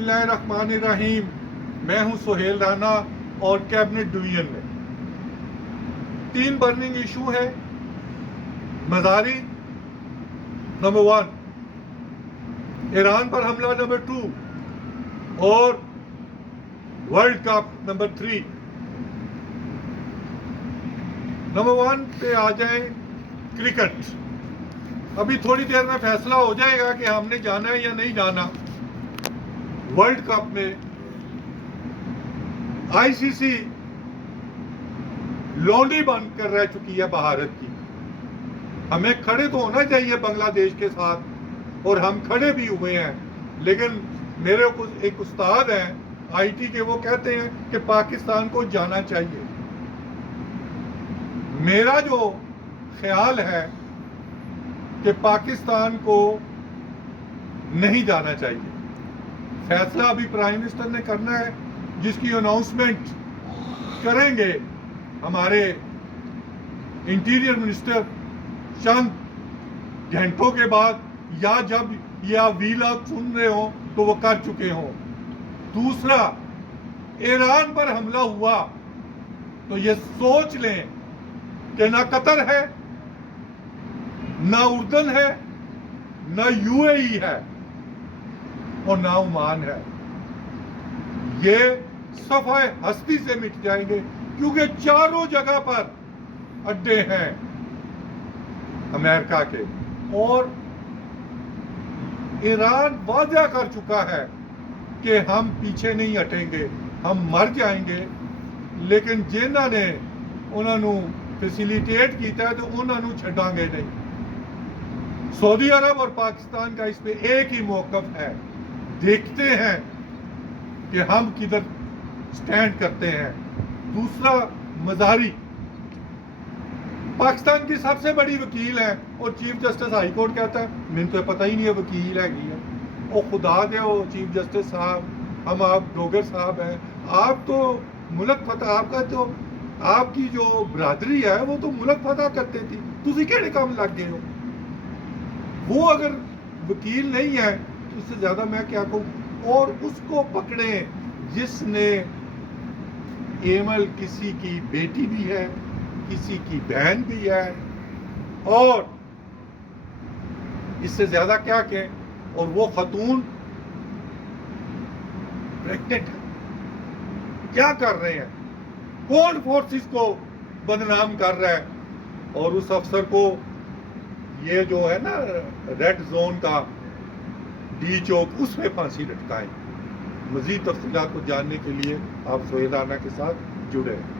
बिस्मिल्लाहिर्रहमानिर्रहीम। मैं हूं सुहेल राना और कैबिनेट डिवीजन में 3 बर्निंग इशू है। मज़ारी नंबर 1, ईरान पर हमला नंबर 2 और वर्ल्ड कप नंबर 3। नंबर 1 पे आ जाए क्रिकेट। अभी थोड़ी देर में फैसला हो जाएगा कि हमने जाना है या नहीं जाना। वर्ल्ड कप में आईसीसी लौंडी बनकर रह चुकी है भारत की। हमें खड़े तो होना चाहिए बांग्लादेश के साथ और हम खड़े भी हुए हैं, लेकिन मेरे कुछ एक उस्ताद हैं आईटी के, वो कहते हैं कि पाकिस्तान को जाना चाहिए। मेरा जो ख्याल है कि पाकिस्तान को नहीं जाना चाहिए। फैसला अभी प्राइम मिनिस्टर ने करना है, जिसकी अनाउंसमेंट करेंगे हमारे इंटीरियर मिनिस्टर चंद घंटों के बाद, या जब या वीलॉग सुन रहे हो तो वो कर चुके हो। दूसरा, ईरान पर हमला हुआ तो ये सोच लें कि ना कतर है, ना उर्दन है, ना यूएई है और ना ओमान है। ये सफाए हस्ती से मिट जाएंगे, क्योंकि चारों जगह पर अड्डे हैं अमेरिका के। और ईरान वादा कर चुका है कि हम पीछे नहीं हटेंगे, हम मर जाएंगे, लेकिन जिन्हों ने उन्होंने फैसिलिटेट किया है तो उन्होंने छड़ांगे नहीं। सऊदी अरब और पाकिस्तान का इस पे एक ही मौकफ है। देखते हैं कि हम किधर स्टैंड करते हैं। दूसरा, मज़ारी पाकिस्तान की सबसे बड़ी वकील है और चीफ जस्टिस हाई कोर्ट कहता है मैंने तो पता ही नहीं है वकील है। वो खुदा दे, वो चीफ जस्टिस साहब, हम आप डोगर साहब हैं, आप तो मुल्क फतह, आपका तो आपकी जो बरादरी है वो तो मुल्क फतह करते थी, तुसी केड़े काम लग गए हो। वो अगर वकील नहीं है तो इससे ज्यादा मैं क्या कहूँ। और उसको पकड़े जिसने एमल किसी की बेटी भी है, किसी की बहन भी है, और इससे ज्यादा क्या कहें। और वो खतून प्रेग्नेंट है। क्या कर रहे हैं, कौन फोर्सेस को बदनाम कर रहा है। और उस अफसर को ये जो है ना रेड जोन का डी चौक, उसमें फांसी लटकाएं। मजीद तफसीलात को जानने के लिए आप सुहेल राना के साथ जुड़े हैं।